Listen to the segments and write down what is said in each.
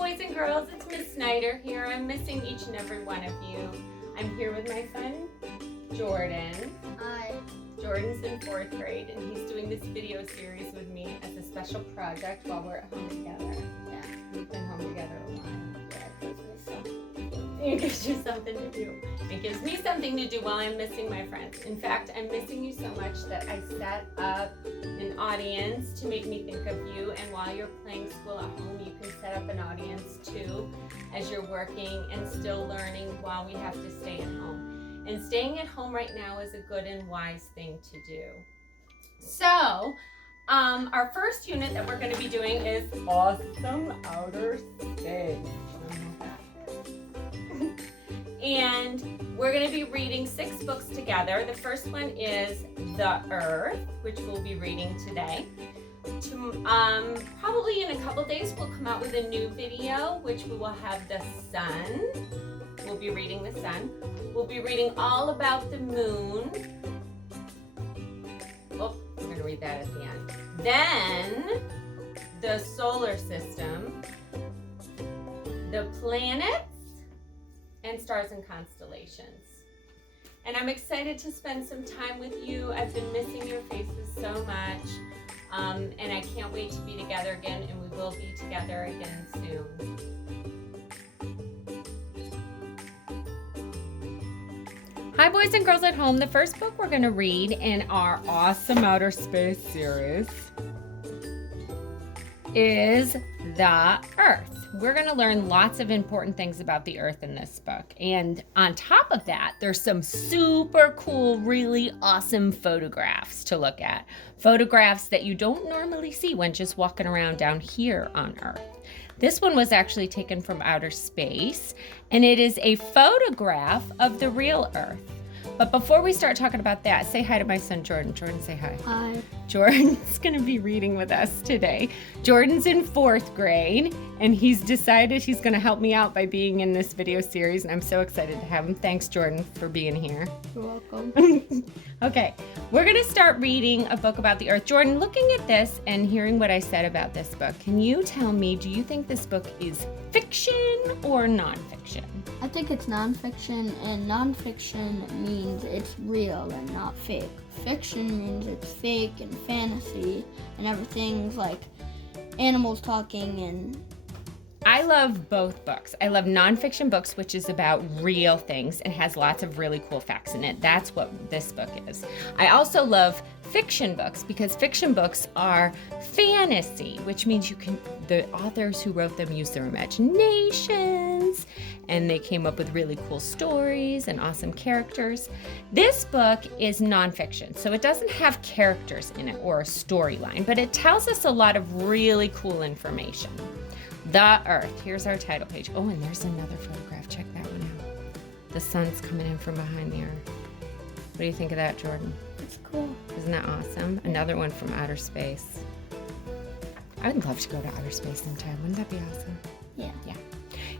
boys and girls, it's Miss Snyder here. I'm missing each and every one of you. I'm here with my son, Jordan. Hi. Jordan's in 4th grade and he's doing this video series with me as a special project while we're at home together. Yeah. We've been home together a while. Yeah, it gives me some. It gives you something to do. It gives me something to do while I'm missing my friends. In fact, I'm missing you so much that I set up an audience to make me think of you. And while you're playing school at home, you can set up an audience too as you're working and still learning while we have to stay at home. And staying at home right now is a good and wise thing to do. So, our first unit that we're going to be doing is Awesome Outer Space. And we're going to be reading 6 books together. The first one is The Earth, which we'll be reading today. Probably in a couple days we'll come out with a new video, which we will have the sun. We'll be reading the sun. We'll be reading all about the moon. Oh, we're going to read that at the end. Then, the solar system, the planets, and stars and constellations. And I'm excited to spend some time with you. I've been missing your faces so much. And I can't wait to be together again, and we will be together again soon. Hi boys and girls at home. The first book we're going to read in our Awesome Outer Space series is The Earth. We're going to learn lots of important things about the Earth in this book. And on top of that, there's some super cool, really awesome photographs to look at. Photographs that you don't normally see when just walking around down here on Earth. This one was actually taken from outer space, and it is a photograph of the real Earth. But before we start talking about that, say hi to my son, Jordan. Jordan, say hi. Hi. Jordan's going to be reading with us today. Jordan's in 4th grade, and he's decided he's going to help me out by being in this video series, and I'm so excited to have him. Thanks, Jordan, for being here. You're welcome. Okay, we're going to start reading a book about the Earth. Jordan, looking at this and hearing what I said about this book, can you tell me, do you think this book is fiction or nonfiction? I think it's nonfiction, and nonfiction means it's real and not fake. Fiction means it's fake and fantasy and everything's like animals talking and... I love both books. I love nonfiction books, which is about real things and has lots of really cool facts in it. That's what this book is. I also love fiction books because fiction books are fantasy, which means the authors who wrote them use their imaginations and they came up with really cool stories and awesome characters. This book is nonfiction, so it doesn't have characters in it or a storyline, but it tells us a lot of really cool information. The Earth. Here's our title page. Oh, and there's another photograph. Check that one out. The sun's coming in from behind the Earth. What do you think of that, Jordan? It's cool. Isn't that awesome? Another one from outer space. I would love to go to outer space sometime. Wouldn't that be awesome? Yeah. Yeah.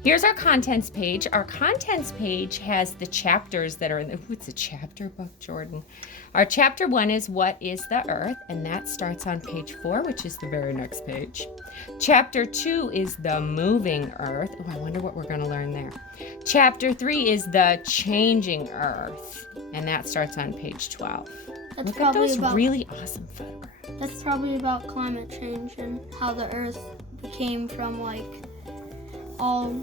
Here's our contents page. Our contents page has the chapters that are in the... Ooh, it's a chapter book, Jordan. Our chapter 1 is What is the Earth? And that starts on page 4, which is the very next page. Chapter 2 is The Moving Earth. Oh, I wonder what we're going to learn there. Chapter 3 is The Changing Earth. And that starts on page 12. That's Look at those really awesome photographs. That's probably about climate change and how the Earth became from like all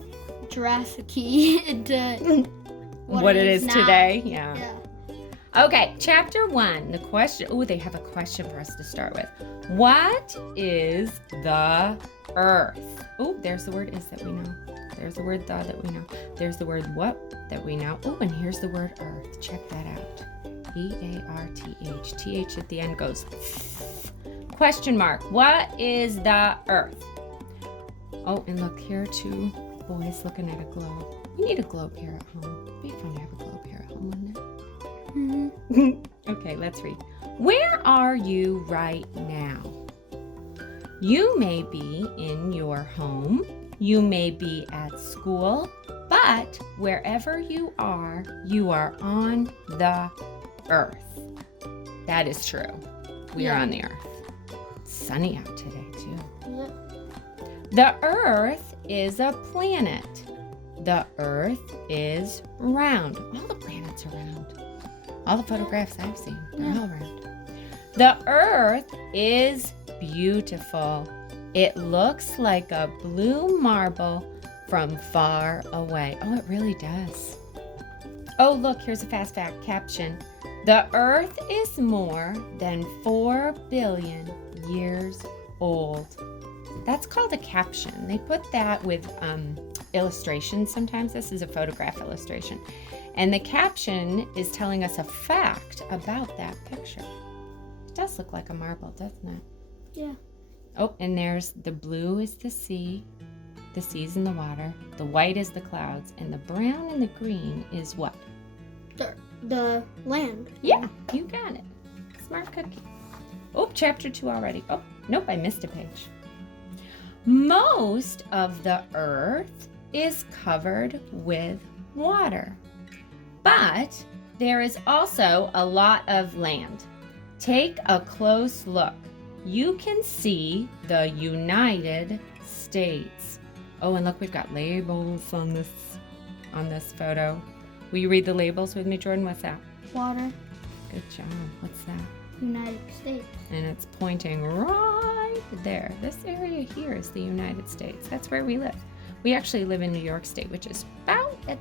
Jurassic-y into what it is now. today. Yeah. Yeah. Okay, chapter 1. The question. Oh, they have a question for us to start with. What is the Earth? Oh, there's the word is that we know. There's the word the that we know. There's the word what that we know. Oh, and here's the word Earth. Check that out. E-A-R-T-H. T-H at the end goes. Question mark. What is the Earth? Oh, and look, here are 2 boys looking at a globe. We need a globe here at home. It'd be fun to have a globe here at home, wouldn't it? Mm-hmm. Okay, let's read. Where are you right now? You may be in your home. You may be at school. But wherever you are on the Earth. That is true. We are on the Earth. It's sunny out today, too. Yeah. The Earth is a planet. The Earth is round. All the planets are round. All the photographs I've seen, they're all round. The Earth is beautiful. It looks like a blue marble from far away. Oh, it really does. Oh, look, here's a fast fact caption. The Earth is more than 4 billion years old. That's called a caption. They put that with illustrations sometimes. This is a photograph illustration. And the caption is telling us a fact about that picture. It does look like a marble, doesn't it? Yeah. Oh, and there's the blue is the sea. The sea's in the water. The white is the clouds. And the brown and the green is what? The land. Yeah, you got it. Smart cookie. Oh, chapter 2 already. Oh, nope, I missed a page. Most of the earth is covered with water, but there is also a lot of land. Take a close look. You can see the United States. Oh, and look, we've got labels on this photo. Will you read the labels with me, Jordan? What's that? Water. Good job. What's that? United States. And it's pointing right there. This area here is the United States. That's where we live. We actually live in New York State, which is right at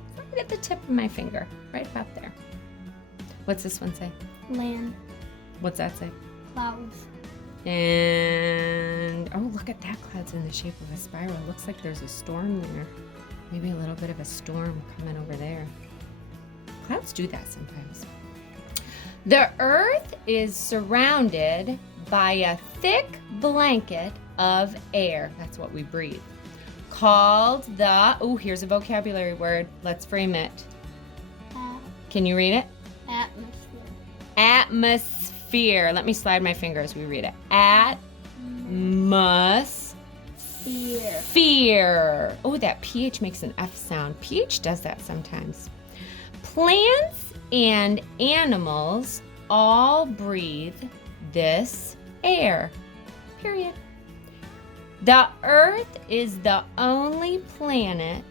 the tip of my finger, right about there. What's this one say? Land. What's that say? Clouds. And, oh, look at that. Cloud's in the shape of a spiral. Looks like there's a storm there. Maybe a little bit of a storm coming over there. Clouds do that sometimes. The Earth is surrounded by a thick blanket of air. That's what we breathe. Called the, oh, here's a vocabulary word. Let's frame it. Can you read it? Atmosphere. Atmosphere. Let me slide my finger as we read it. Atmosphere. Oh, that PH makes an F sound. PH does that sometimes. Plants and animals all breathe this air. Period. The Earth is the only planet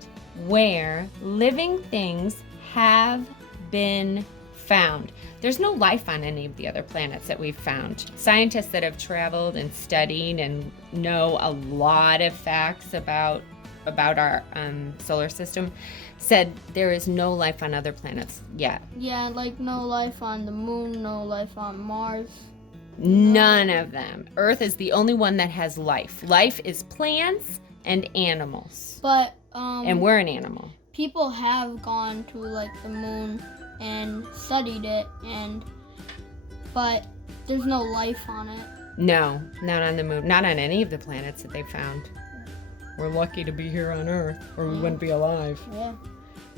where living things have been found. There's no life on any of the other planets that we've found. Scientists that have traveled and studied and know a lot of facts about our solar system said there is no life on other planets yet. Yeah, like no life on the moon, no life on Mars. None of them. Earth is the only one that has life. Life is plants and animals. But and we're an animal. People have gone to like the moon and studied it, but there's no life on it. No, not on the moon. Not on any of the planets that they found. We're lucky to be here on Earth, or we wouldn't be alive. Yeah.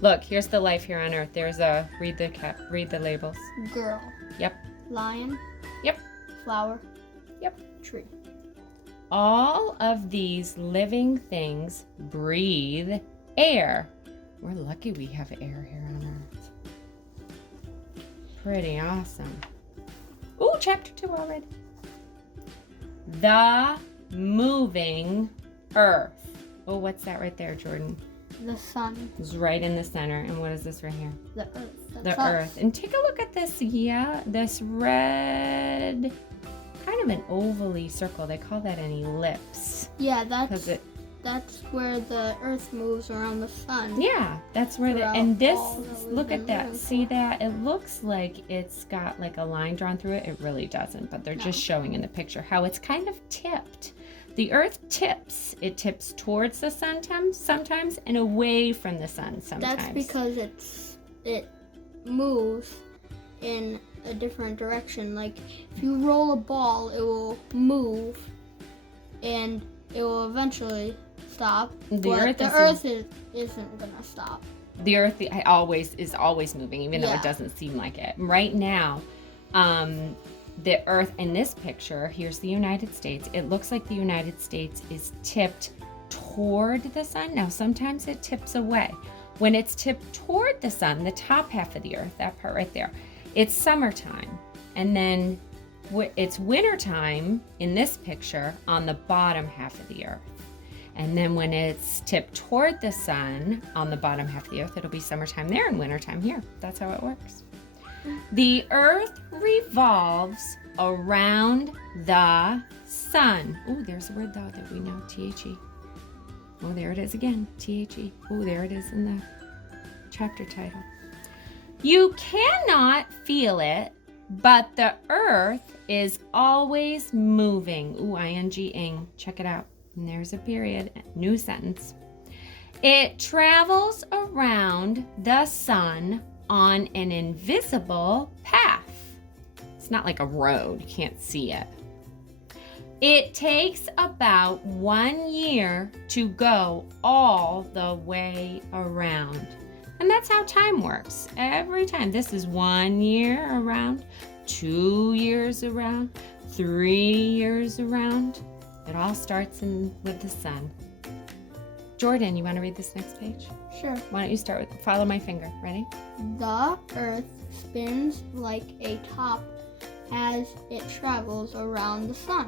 Look, here's the life here on Earth. There's a read the labels. Girl. Yep. Lion. Yep. Flower. Yep. Tree. All of these living things breathe air. We're lucky we have air here on Earth. Pretty awesome. Ooh, chapter 2 already. The moving Earth. Oh, what's that right there, Jordan? The sun. It's right in the center. And what is this right here? The Earth. The Earth. And take a look at this. Yeah, this red, kind of an ovally circle. They call that an ellipse. Yeah, that's where the Earth moves around the sun. Yeah, that's where and this, look at that. See that? It looks like it's got like a line drawn through it. It really doesn't, but they're just showing in the picture how it's kind of tipped. The Earth tips. It tips towards the sun sometimes and away from the sun sometimes. That's because it moves in a different direction. Like if you roll a ball, it will move and it will eventually stop. The Earth isn't gonna stop. The Earth is always moving, even though it doesn't seem like it. Right now, the Earth in this picture, here's the United States. It looks like the United States is tipped toward the sun. Now, sometimes it tips away. When it's tipped toward the sun, the top half of the Earth, that part right there, it's summertime. And then it's wintertime in this picture on the bottom half of the Earth. And then when it's tipped toward the sun on the bottom half of the earth, it'll be summertime there and wintertime here. That's how it works. The earth revolves around the sun. Oh, there's a word though that we know, T-H-E. Oh, there it is again, T-H-E. Oh, there it is in the chapter title. You cannot feel it, but the earth is always moving. Ooh, ing. Check it out. And there's a period. New sentence. It travels around the sun on an invisible path. It's not like a road. You can't see it. It takes about 1 year to go all the way around. And that's how time works. Every time. This is 1 year around, 2 years around, 3 years around. It all starts with the sun. Jordan, you want to read this next page? Sure. Why don't you start with follow my finger. Ready? The earth spins like a top as it travels around the sun.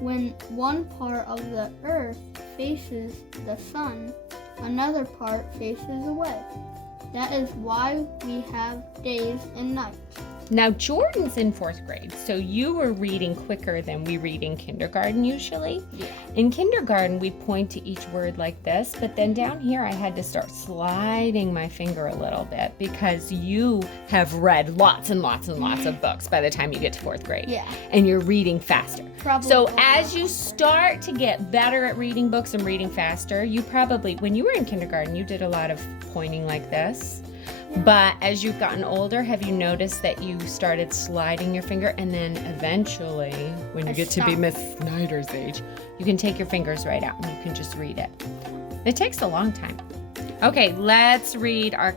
When one part of the earth faces the sun, another part faces away. That is why we have days and nights. Now, Jordan's in 4th grade, so you were reading quicker than we read in kindergarten usually. Yeah. In kindergarten, we'd point to each word like this, but then down here I had to start sliding my finger a little bit because you have read lots and lots and lots of books by the time you get to 4th grade. Yeah. And you're reading faster. Probably So all as of you start to get better at reading books and reading faster, you probably, when you were in kindergarten, you did a lot of pointing like this. But as you've gotten older, have you noticed that you started sliding your finger and then eventually, when you get to be stopped. Miss Snyder's age, you can take your fingers right out and you can just read it. It takes a long time. Okay, let's read our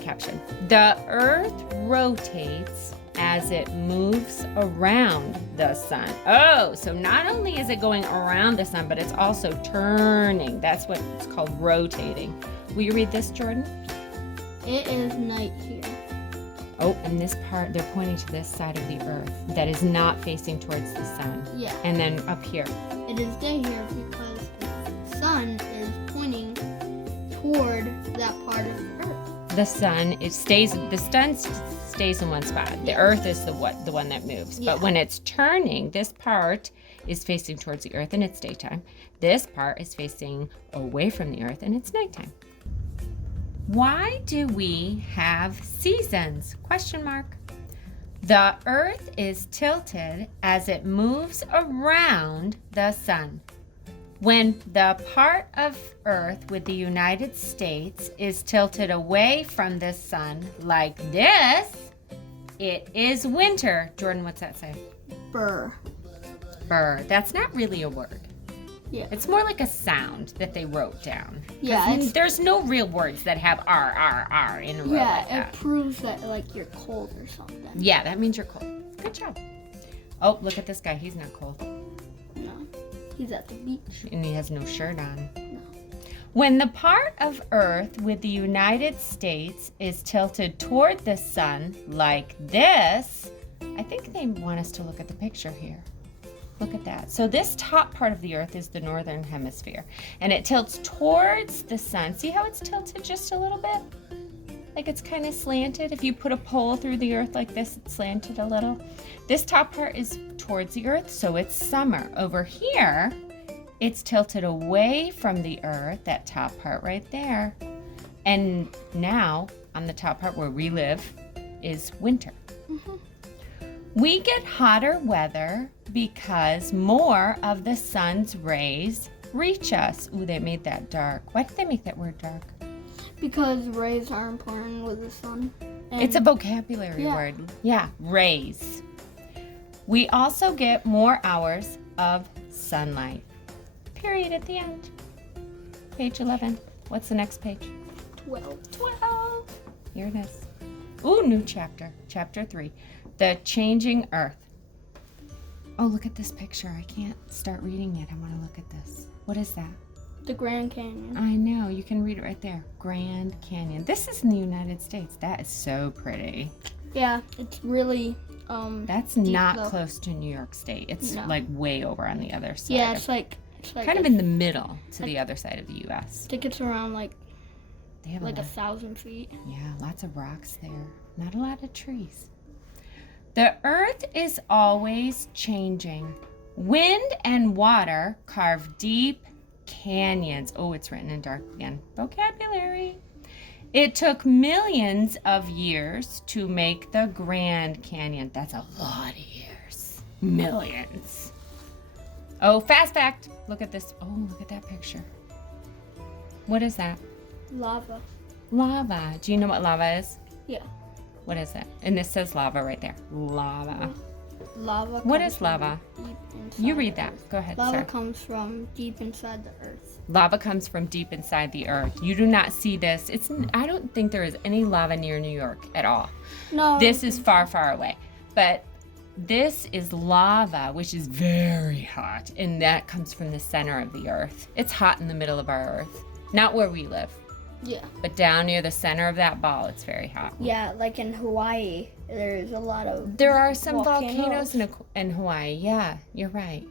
caption. The earth rotates as it moves around the sun. Oh, so not only is it going around the sun, but it's also turning. That's what it's called, rotating. Will you read this, Jordan? It is night here. Oh, and this part, they're pointing to this side of the earth that is not facing towards the sun. Yeah. And then up here. It is day here because the sun is pointing toward that part of the earth. The sun stays in one spot. The earth is the one that moves. Yeah. But when it's turning, this part is facing towards the earth and it's daytime. This part is facing away from the earth and it's nighttime. Why do we have seasons? Question mark. The earth is tilted as it moves around the sun. When the part of earth with the United States is tilted away from the sun like this, it is winter. Jordan, what's that say? Burr. Burr. That's not really a word. Yeah. It's more like a sound that they wrote down. Yeah, There's no real words that have R in a row Yeah, like that. it proves that like you're cold or something. Yeah, that means you're cold. Good job. Oh, look at this guy. He's not cold. No. He's at the beach. And he has no shirt on. No. When the part of Earth with the United States is tilted toward the sun like this, I think they want us to look at the picture here. Look at that. So this top part of the Earth is the northern hemisphere, and it tilts towards the sun. See how it's tilted just a little bit? Like it's kind of slanted. If you put a pole through the Earth like this, it's slanted a little. This top part is towards the Earth, so it's summer. Over here, it's tilted away from the Earth, that top part right there. And now, on the top part where we live, is winter. Mm-hmm. We get hotter weather because more of the sun's rays reach us. Ooh, they made that dark. Why did they make that word dark? Because rays are important with the sun. And It's a vocabulary Yeah. word. Yeah, rays. We also get more hours of sunlight. Period at the end. Page 11. What's the next page? 12. 12. Here it is. Ooh, new chapter. Chapter 3. The Changing Earth. Oh, look at this picture. I can't start reading it. I want to look at this. What is that? The Grand Canyon. I know. You can read it right there. Grand Canyon. This is in the United States. That is so pretty. Yeah, it's really That's deep, not though. close to New York State. It's No. like way over on the other side. Yeah, it's like It's like kind of in the middle to the other side of the U.S. I think it's around like They have 1,000 feet. Yeah, lots of rocks there. Not a lot of trees. The earth is always changing. Wind and water carve deep canyons. Oh, it's written in dark again. Vocabulary. It took millions of years to make the Grand Canyon. That's a lot of years. Millions. Oh, fast fact. Look at this. Oh, look at that picture. What is that? Lava. Lava. Do you know what lava is? Yeah. What is it? And this says lava right there. Lava. Lava. What comes is lava? from deep inside You read the that. earth. Go ahead, Lava sir. comes from deep inside the earth. Lava comes from deep inside the earth. You do not see this. I don't think there is any lava near New York at all. No. This is far, far away. But this is lava, which is very hot. And that comes from the center of the earth. It's hot in the middle of our earth. Not where we live, Yeah. but down near the center of that ball, it's very hot. Yeah, like in Hawaii, there's a lot of. There are some Volcanoes. volcanoes in Hawaii. Yeah, you're right.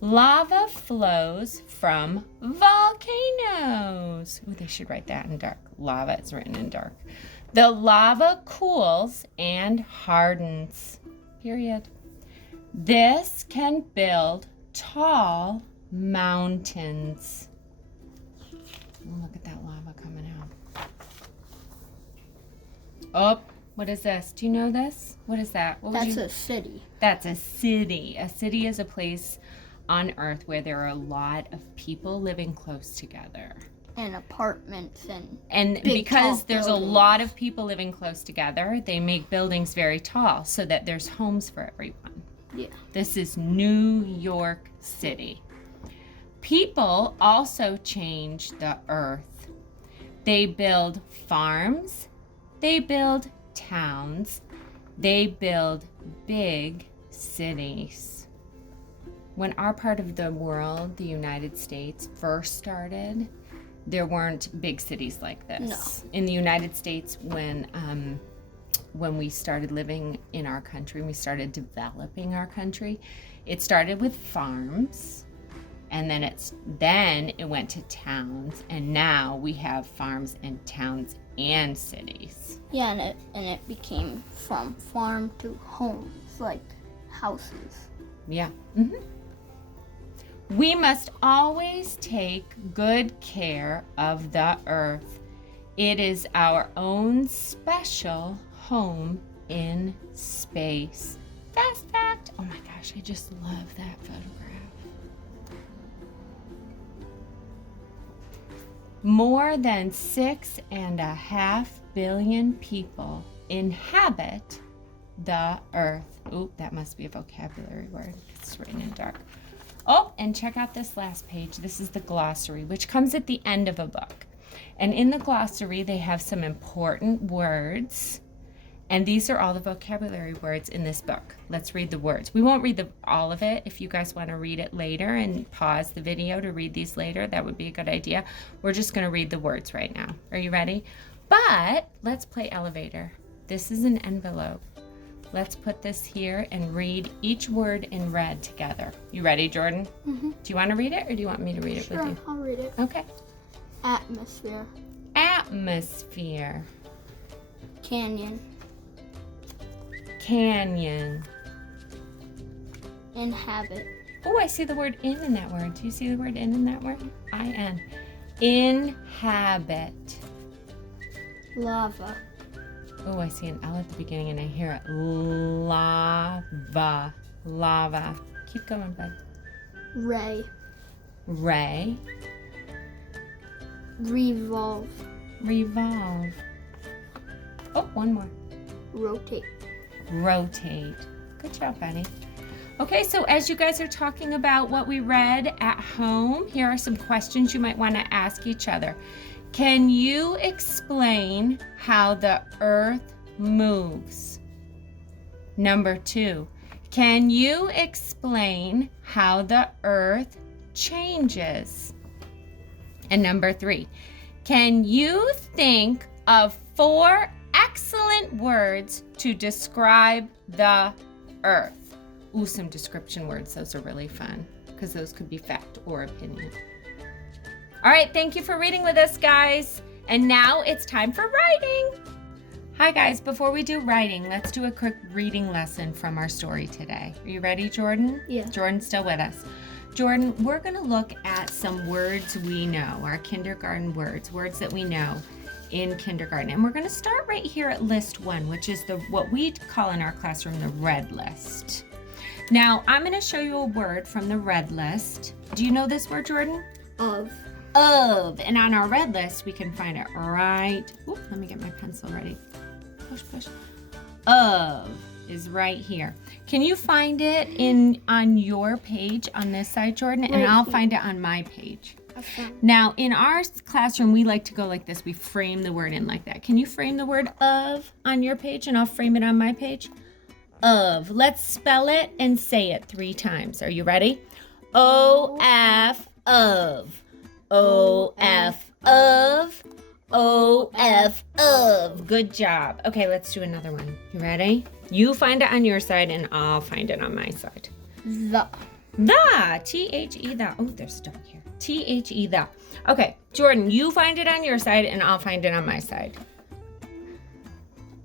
Lava flows from volcanoes. Ooh, they should write that in dark. Lava is written in dark. The lava cools and hardens. Period. This can build tall mountains. Oh, look at that lava coming out. Oh, what is this? Do you know this? What is that? What would That's you... a city. That's a city. A city is a place on Earth where there are a lot of people living close together. And apartments and. And Big, because tall there's a buildings. lot of people living close together, they make buildings very tall so that there's homes for everyone. Yeah. This is New York City. People also change the earth. They build farms, they build towns, they build big cities. When our part of the world, the United States, first started, there weren't big cities like this. No. In the United States, when we started living in our country, we started developing our country, it started with farms. And then it went to towns, and now we have farms and towns and cities. Yeah, and it became from farm to homes, like houses. Yeah. hmm We must always take good care of the earth. It is our own special home in space. Fast fact. Oh my gosh, I just love that photograph. More than 6.5 billion people inhabit the earth. Oop, that must be a vocabulary word. It's written in dark. Oh, and check out this last page. This is the glossary, which comes at the end of a book. And in the glossary, they have some important words. And these are all the vocabulary words in this book. Let's read the words. We won't read all of it. If you guys want to read it later and pause the video to read these later, that would be a good idea. We're just going to read the words right now. Are you ready? But let's play elevator. This is an envelope. Let's put this here and read each word in red together. You ready, Jordan? Mm-hmm. Do you want to read it or do you want me to read it with Sure, you? I'll read it. Okay. Atmosphere. Atmosphere. Canyon. Canyon. Inhabit. Oh, I see the word in that word. Do you see the word in that word? I-N. Inhabit. Lava. Oh, I see an L at the beginning and I hear it. Lava. Lava. Keep going, bud. Ray. Ray. Revolve. Revolve. Oh, one more. Rotate. Rotate. Good job, buddy. Okay, so as you guys are talking about what we read at home, here are some questions you might want to ask each other. Can you explain how the earth moves? Number 2, can you explain how the earth changes? And number 3, can you think of 4 excellent words to describe the earth? Ooh, some description words. Those are really fun because those could be fact or opinion. All right, thank you for reading with us, guys. And now it's time for writing. Hi, guys. Before we do writing, let's do a quick reading lesson from our story today. Are you ready, Jordan? Yeah. Jordan's still with us. Jordan, we're going to look at some words we know, our kindergarten words that we know in kindergarten. And we're going to start right here at list 1, which is what we call in our classroom the red list. Now, I'm going to show you a word from the red list. Do you know this word, Jordan? Of. And on our red list, we can find it right. Oop, let me get my pencil ready. Push. Of is right here. Can you find it on your page on this side, Jordan? And I'll find it on my page. Okay. Now, in our classroom, we like to go like this. We frame the word in like that. Can you frame the word of on your page and I'll frame it on my page? Of. Let's spell it and say it 3 times. Are you ready? O-F of. O-F of. O-F of. Good job. Okay, let's do another one. You ready? You find it on your side and I'll find it on my side. The. T-H-E, the. Oh, there's a dog here. T-H-E, the. Okay, Jordan, you find it on your side and I'll find it on my side.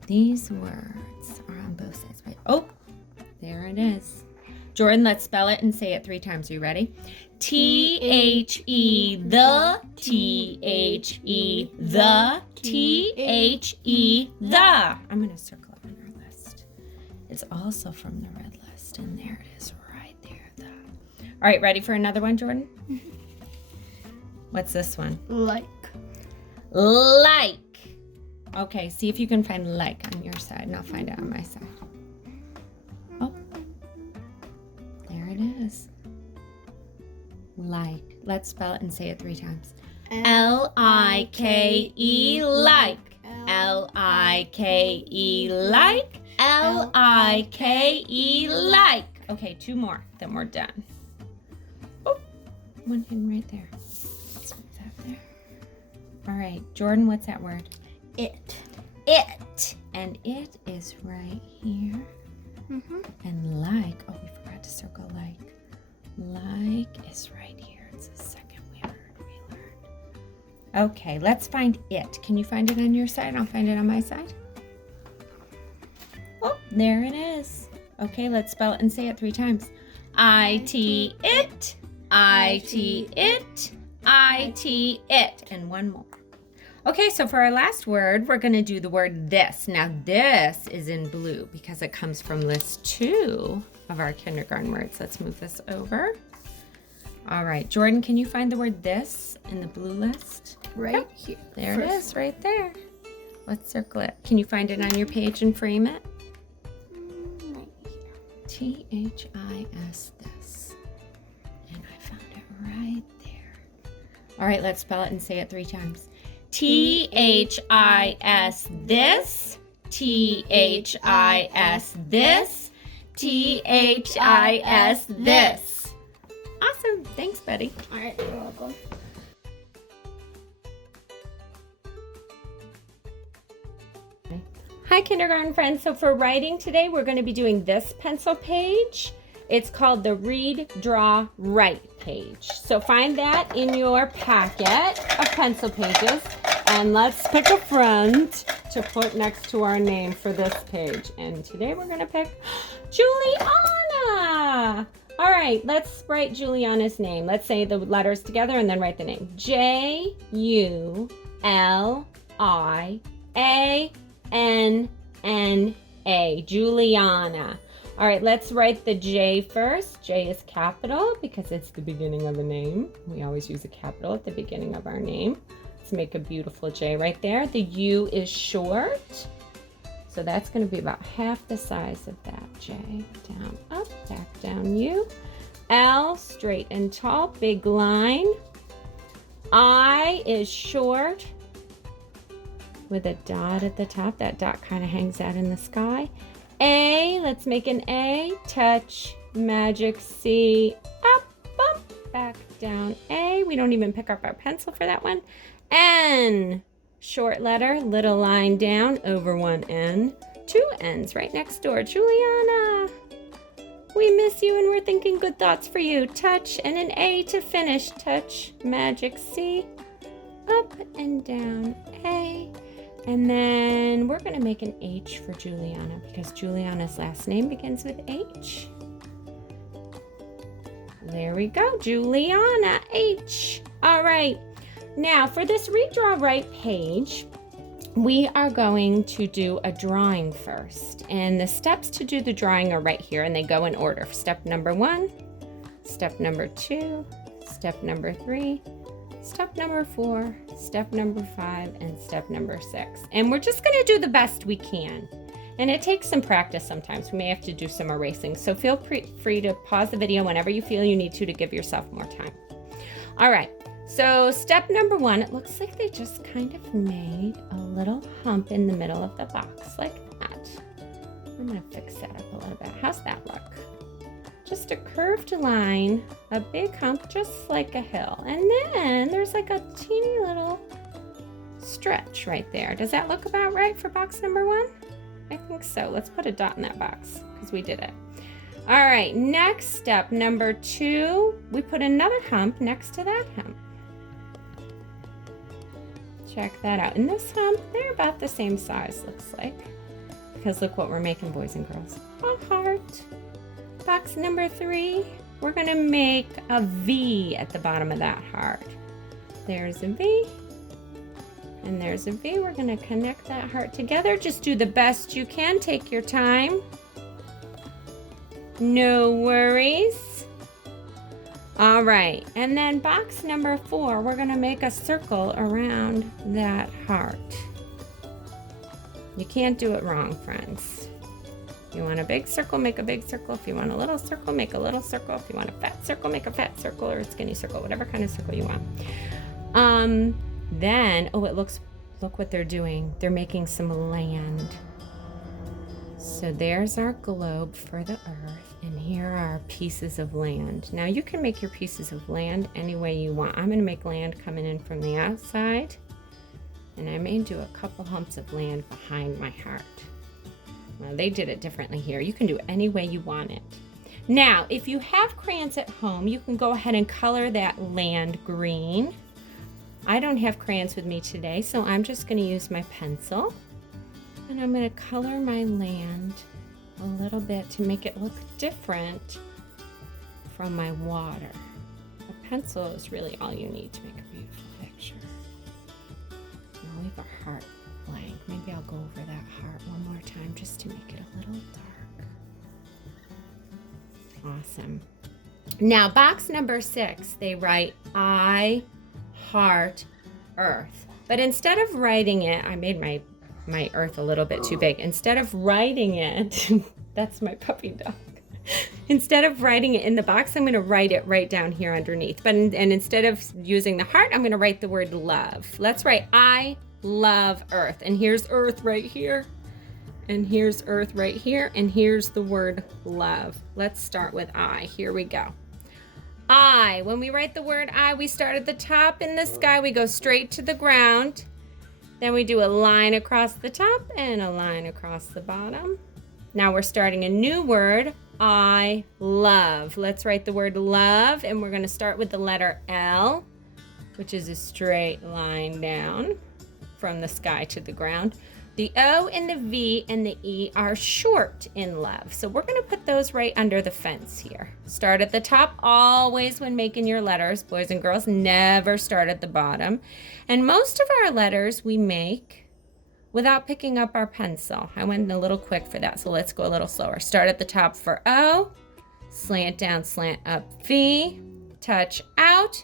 These words are on both sides, right? Oh, there it is. Jordan, let's spell it and say it 3 times. Are you ready? T-H-E, the. T-H-E, the. T-H-E, the. I'm going to circle it on our list. It's also from the red list, and there it is right there. The. All right, ready for another one, Jordan? What's this one? Like. Like. Okay, see if you can find like on your side, and I'll find it on my side. Oh, there it is. Like. Let's spell it and say it 3 times. L-I-K-E, like. L-I-K-E, like. L-I-K-E, like. Okay, 2 more, then we're done. Oh, one hidden right there. Let's move that there. All right, Jordan, what's that word? It. It. And it is right here. Mm-hmm. And like, oh, we forgot to circle like. Like is right here. It's the second word we learned. Okay, let's find it. Can you find it on your side? I'll find it on my side. Oh, there it is. Okay, let's spell it and say it 3 times. I-T it. I-T it. I-T it. And one more. Okay, so for our last word, we're going to do the word this. Now, this is in blue because it comes from list 2 of our kindergarten words. Let's move this over. All right, Jordan, can you find the word this in the blue list? Right here. There it is, right there. Let's circle it. Can you find it on your page and frame it? Right here. T-H-I-S, this. And I found it right there. All right, let's spell it and say it 3 times. T-H-I-S, this. T-H-I-S, this. T-H-I-S, this. Awesome. Thanks, Betty. All right, you're welcome. Hi, kindergarten friends. So for writing today, we're going to be doing this pencil page. It's called the Read, Draw, Write page. So find that in your packet of pencil pages. And let's pick a friend to put next to our name for this page. And today we're going to pick Juliana. All right, let's write Juliana's name. Let's say the letters together and then write the name. J-U-L-I-A-N-N-A. Juliana. All right, let's write the J first. J is capital because it's the beginning of a name. We always use a capital at the beginning of our name. Let's make a beautiful J right there. The U is short. So that's going to be about half the size of that J. Down, up, back, down, U. L, straight and tall, big line. I is short with a dot at the top. That dot kind of hangs out in the sky. A, let's make an A. Touch, magic C, up, bump, back, down, A. We don't even pick up our pencil for that one. N, short letter, little line down, over one N. 2 N's right next door. Juliana. We miss you and we're thinking good thoughts for you. Touch and an A to finish. Touch, magic C, up and down A. And then we're going to make an H for Juliana because Juliana's last name begins with H. There we go, Juliana, H. All right, now for this Redraw Right page, we are going to do a drawing first. And the steps to do the drawing are right here and they go in order. Step number 1, step number 2, step number 3, step number 4, step number 5, and step number 6. And we're just gonna do the best we can. And it takes some practice sometimes. We may have to do some erasing. So feel free to pause the video whenever you feel you need to give yourself more time. All right, so step number 1, it looks like they just kind of made a little hump in the middle of the box like that. I'm gonna fix that up a little bit. How's that look? Just a curved line, a big hump, just like a hill. And then there's like a teeny little stretch right there. Does that look about right for box number 1? I think so. Let's put a dot in that box because we did it. All right, next step, number 2, we put another hump next to that hump. Check that out. And this hump, they're about the same size, looks like. Because look what we're making, boys and girls. A heart. Box number 3, we're gonna make a V at the bottom of that heart. There's a V, and there's a V. We're gonna connect that heart together. Just do the best you can, take your time. No worries. All right, and then box number 4, we're gonna make a circle around that heart. You can't do it wrong, friends. If you want a big circle, make a big circle. If you want a little circle, make a little circle. If you want a fat circle, make a fat circle or a skinny circle, whatever kind of circle you want. Then, look what they're doing. They're making some land. So there's our globe for the earth, and here are our pieces of land. Now you can make your pieces of land any way you want. I'm gonna make land coming in from the outside, and I may do a couple humps of land behind my heart. Well, they did it differently here. You can do it any way you want it. Now, if you have crayons at home, you can go ahead and color that land green. I don't have crayons with me today, so I'm just going to use my pencil. And I'm going to color my land a little bit to make it look different from my water. A pencil is really all you need to make a beautiful picture. I'll leave a heart blank. Maybe I'll go over that heart one more time just to make it a little dark. Awesome. Now, box number 6, they write I, heart, earth. But instead of writing it, I made my earth a little bit too big. Instead of writing it, that's my puppy dog. Instead of writing it in the box, I'm going to write it right down here underneath. And instead of using the heart, I'm going to write the word love. Let's write I love earth. And here's earth right here. And here's earth right here. And here's the word love. Let's start with I. Here we go. I. When we write the word I, we start at the top in the sky. We go straight to the ground. Then we do a line across the top and a line across the bottom. Now we're starting a new word, I love. Let's write the word love, and we're going to start with the letter L, which is a straight line down from the sky to the ground. The O and the V and the E are short in love, so we're going to put those right under the fence here. Start at the top always when making your letters. Boys and girls, never start at the bottom. And most of our letters we make without picking up our pencil. I went a little quick for that, so let's go a little slower. Start at the top for O, slant down, slant up V, touch out,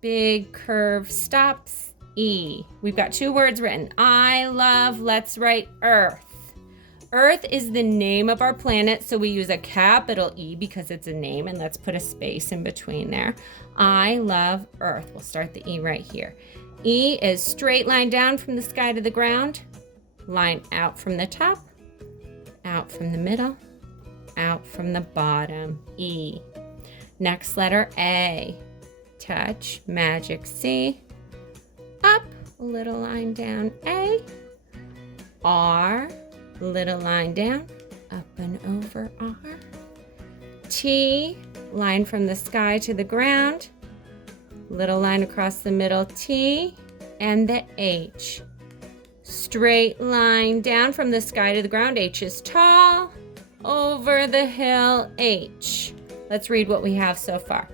big curve stops, E. We've got 2 words written. I love, let's write earth. Earth is the name of our planet, so we use a capital E because it's a name, and let's put a space in between there. I love earth. We'll start the E right here. E is straight line down from the sky to the ground, line out from the top, out from the middle, out from the bottom, E. Next letter, A. Touch, magic C. Up, little line down, A. R, little line down, up and over R. T, line from the sky to the ground, little line across the middle, T, and the H. Straight line down from the sky to the ground, H is tall, over the hill, H. Let's read what we have so far.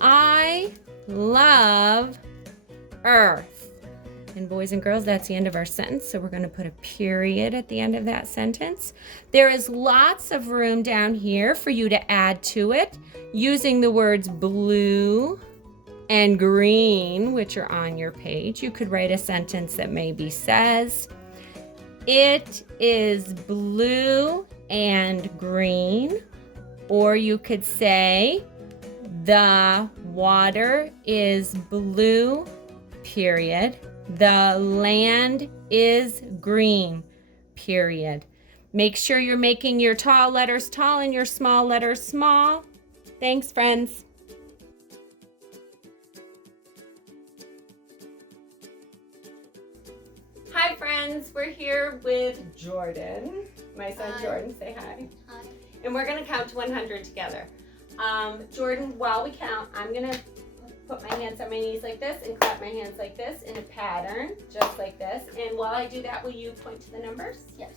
I love Earth. And boys and girls, that's the end of our sentence, so we're going to put a period at the end of that sentence. There is lots of room down here for you to add to it using the words blue and green, which are on your page. You could write a sentence that maybe says, it is blue and green. Or you could say, the water is blue, period. The land is green, period. Make sure you're making your tall letters tall and your small letters small. Thanks, friends. Hi, friends. We're here with Jordan. My son Jordan, say hi. Hi. And we're going to count to 100 together. Jordan, while we count, I'm going to put my hands on my knees like this and clap my hands like this in a pattern, just like this. And while I do that, will you point to the numbers? Yes.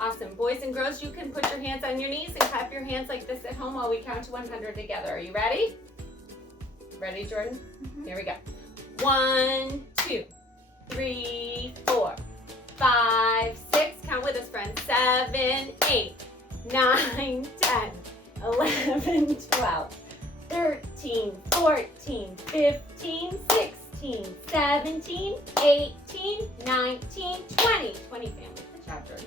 Awesome. Boys and girls, you can put your hands on your knees and clap your hands like this at home while we count to 100 together. Are you ready? Ready, Jordan? Mm-hmm. Here we go. 1, 2, 3, 4, 5, 6. Count with us, friends. 7, 8, 9, 10, 11, 12. 13, 14, 15, 16, 17, 18, 19, 20. 20 family. Good job, Jordan.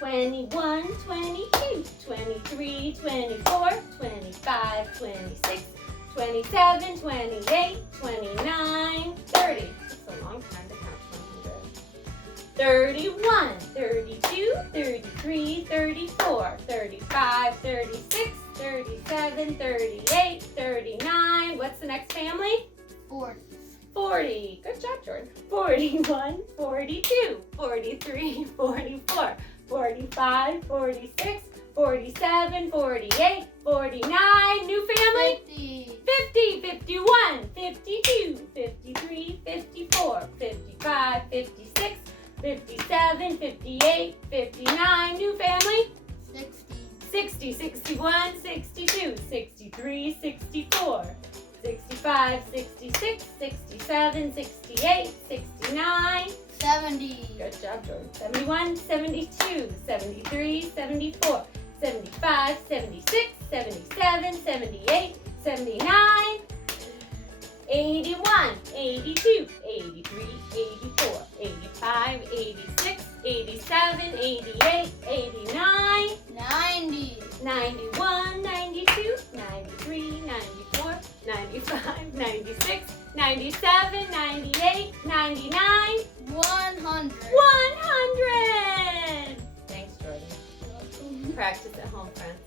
21, 22, 23, 24, 25, 26, 27, 28, 29, 30. It's a long time to count 100. 31, 32, 33, 34, 35, 36, 37, 38, 39. What's the next family? 40. 40. Good job, Jordan. 41, 42, 43, 44, 45, 46, 47, 48, 49. New family? 50. 50, 51, 52, 53, 54, 55, 56, 57, 58, 59. New family? 60. 60, 61, 62, 63, 64, 65, 66, 67, 68, 69. 70. Good job, Jordan. 71, 72, 73, 74, 75, 76, 77, 78, 79. 81, 82, 83, 84, 85, 86, 87, 88, 89. 90. 91, 92, 93, 94, 95, 96, 97, 98, 99, 100. 100! Thanks, Jordan. Practice at home, friends.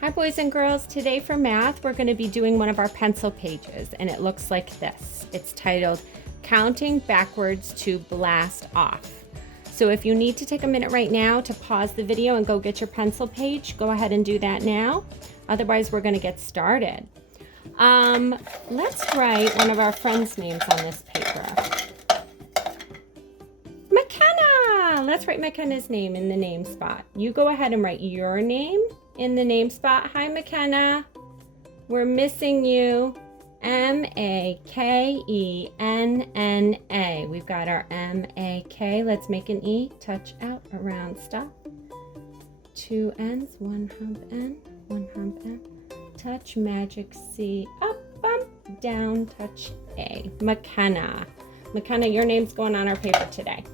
Hi, boys and girls. Today for math, we're going to be doing one of our pencil pages, and it looks like this. It's titled, Counting Backwards to Blast Off. So if you need to take a minute right now to pause the video and go get your pencil page, go ahead and do that now. Otherwise, we're going to get started. Let's write one of our friends' names on this paper. McKenna! Let's write McKenna's name in the name spot. You go ahead and write your name in the name spot. Hi, McKenna. We're missing you. M-A-K-E-N-N-A. We've got our M-A-K. Let's make an E. Touch out, around, stop. 2 N's, 1 hump N, 1 hump N. Touch, magic C. Up, bump, down, touch A. McKenna. McKenna, your name's going on our paper today.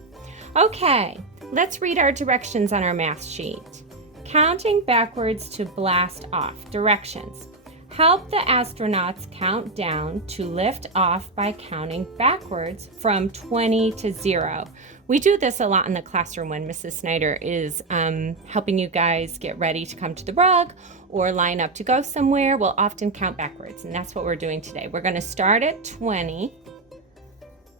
Okay, let's read our directions on our math sheet. Counting backwards to blast off. Directions. Help the astronauts count down to lift off by counting backwards from 20 to 0. We do this a lot in the classroom when Mrs. Snyder is helping you guys get ready to come to the rug or line up to go somewhere. We'll often count backwards, and that's what we're doing today. We're going to start at 20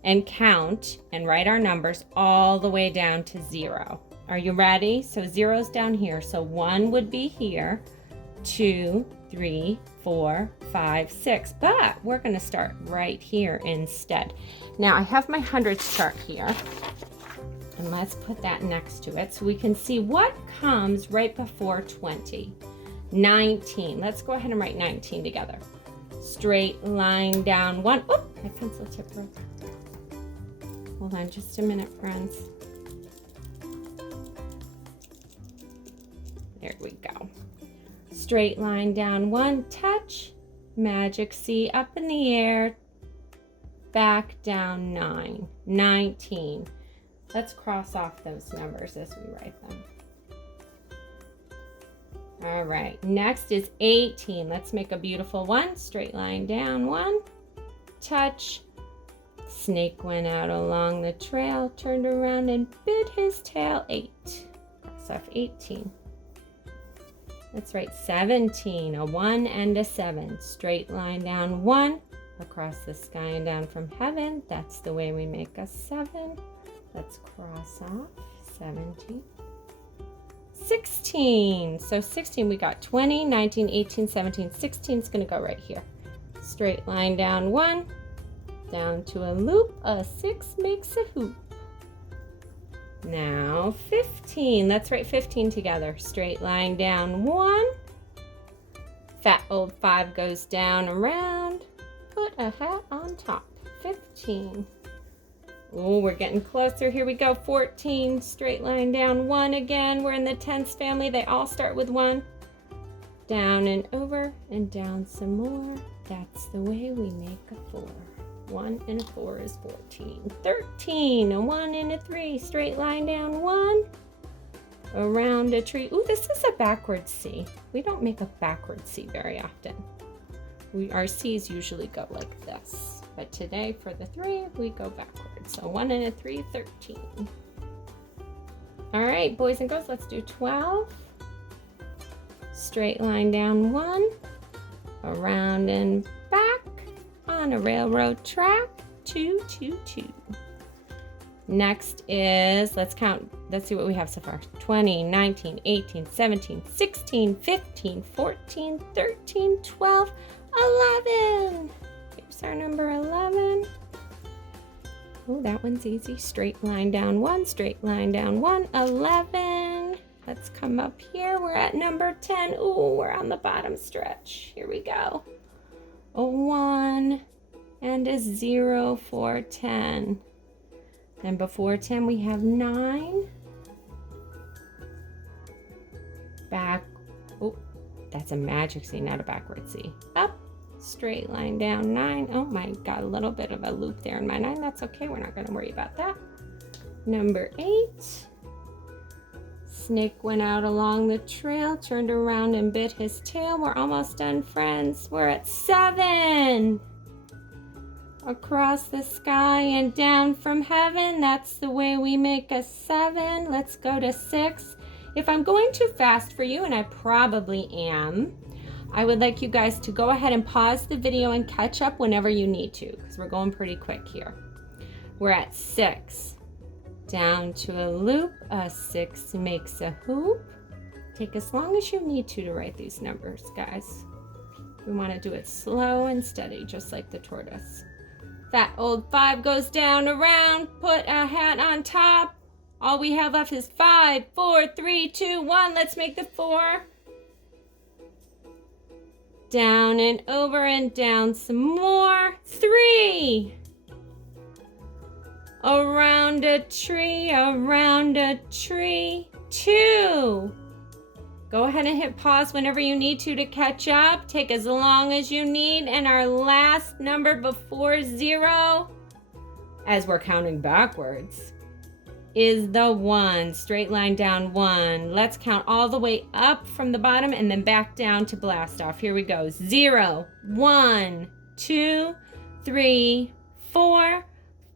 and count and write our numbers all the way down to 0. Are you ready? So 0's down here. So 1 would be here. 2, 3, 4, 5, 6. But we're going to start right here instead. Now I have my hundredths chart here. And let's put that next to it so we can see what comes right before 20. 19. Let's go ahead and write 19 together. Straight line down 1. Oh, my pencil tip broke. Hold on just a minute, friends. There we go. Straight line down 1, touch, magic C up in the air, back down 9, 19. Let's cross off those numbers as we write them. All right, next is 18. Let's make a beautiful one. Straight line down 1, touch, snake went out along the trail, turned around and bit his tail, 8. Cross off 18. Let's write 17, a 1 and a 7. Straight line down 1, across the sky and down from heaven. That's the way we make a 7. Let's cross off 17. 16. So 16, we got 20, 19, 18, 17, 16 is going to go right here. Straight line down 1, down to a loop, a 6 makes a hoop. Now 15, let's write 15 together. Straight line down 1, fat old 5 goes down around, put a hat on top. 15. Oh, we're getting closer. Here we go. 14, straight line down 1 again. We're in the tens family. They all start with 1. Down and over and down some more. That's the way we make a 4. 1 and a 4 is 14. 13, a 1 and a 3, straight line down 1, around a tree. Ooh, this is a backwards C. We don't make a backwards C very often. Our C's usually go like this, but today for the 3, we go backwards. So 1 and a 3, 13. All right, boys and girls, let's do 12. Straight line down 1, around and back, on a railroad track, 2, 2, 2. Next is, let's count, let's see what we have so far. 20, 19, 18, 17, 16, 15, 14, 13, 12, 11. Here's our number 11. Oh, that one's easy. Straight line down 1, straight line down 1, 11. Let's come up here. We're at number 10. Ooh, we're on the bottom stretch. Here we go. A 1 and a 0 for 10. Then before 10 we have 9. Back, oh, that's a magic C, not a backward C. Up, straight line down 9. Oh my, got a little bit of a loop there in my 9. That's okay, we're not gonna worry about that. Number 8. Snake went out along the trail, turned around and bit his tail. We're almost done, friends. We're at 7. Across the sky and down from heaven. That's the way we make a 7. Let's go to 6. If I'm going too fast for you, and I probably am, I would like you guys to go ahead and pause the video and catch up whenever you need to, because we're going pretty quick here. We're at 6. Down to a loop, a 6 makes a hoop. Take as long as you need to write these numbers, guys. We want to do it slow and steady, just like the tortoise. Fat old 5 goes down around, put a hat on top. All we have left is 5, 4, 3, 2, 1. Let's make the 4. Down and over and down some more. 3. Around a tree, 2. Go ahead and hit pause whenever you need to catch up. Take as long as you need. And our last number before 0, as we're counting backwards, is the 1. Straight line down 1. Let's count all the way up from the bottom and then back down to blast off. Here we go. 0, 1, 2, 3, 4,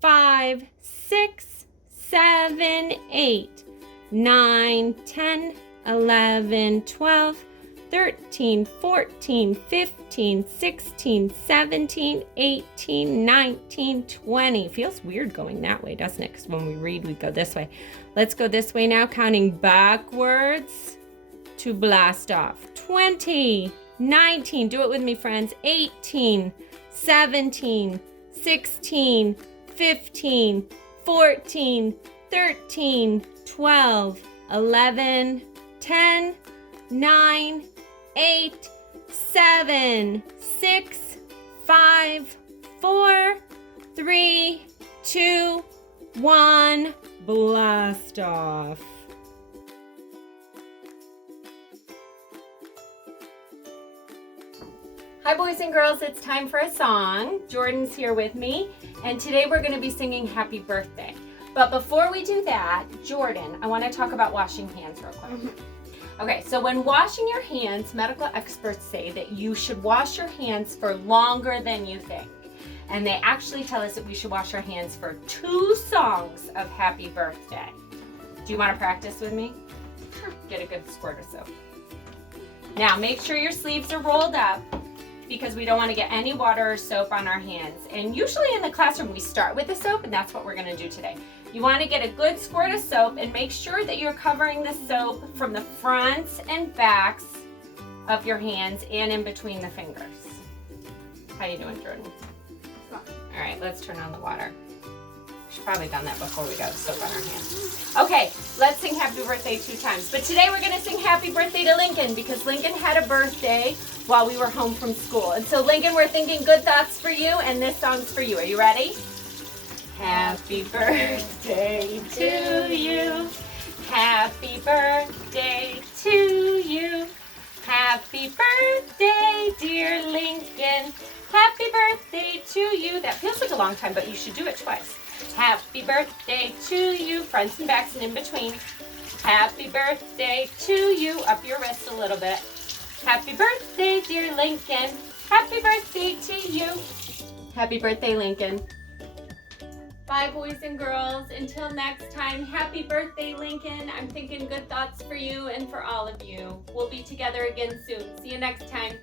5, 6, 7, 8, 9, 10, 11, 12, 13, 14, 15, 16, 17, 18, 19, 20. Feels weird going that way, doesn't it? Because when we read, we go this way. Let's go this way now, counting backwards. to blast off. 20, 19, do it with me, friends. 18, 17, 16, 15, 14, 13, 12, 11, 10, 9, 8, 7, 6, 5, 4, 3, 2, 1, blast off. Hi boys and girls, it's time for a song. Jordan's here with me, and today we're going to be singing Happy Birthday. But before we do that, Jordan, I want to talk about washing hands real quick. Okay, so when washing your hands, medical experts say that you should wash your hands for longer than you think. And they actually tell us that we should wash our hands for 2 songs of Happy Birthday. Do you want to practice with me? Sure. Get a good squirt of soap. Now make sure your sleeves are rolled up, because we don't want to get any water or soap on our hands. And usually in the classroom we start with the soap, and that's what we're going to do today. You want to get a good squirt of soap and make sure that you're covering the soap from the fronts and backs of your hands and in between the fingers. How you doing, Jordan? All right, let's turn on the water. Should probably done that before we got soap on our hands. Okay, let's sing Happy Birthday 2 times. But today we're going to sing Happy Birthday to Lincoln, because Lincoln had a birthday while we were home from school. And so Lincoln, we're thinking good thoughts for you, and this song's for you. Are you ready? Happy birthday to you. Happy birthday to you. Happy birthday, dear Lincoln. Happy birthday to you. That feels like a long time, but you should do it twice. Happy birthday to you, fronts and backs and in between. Happy birthday to you, up your wrist a little bit. Happy birthday, dear Lincoln. Happy birthday to you. Happy birthday, Lincoln. Bye, boys and girls. Until next time, happy birthday, Lincoln. I'm thinking good thoughts for you and for all of you. We'll be together again soon. See you next time.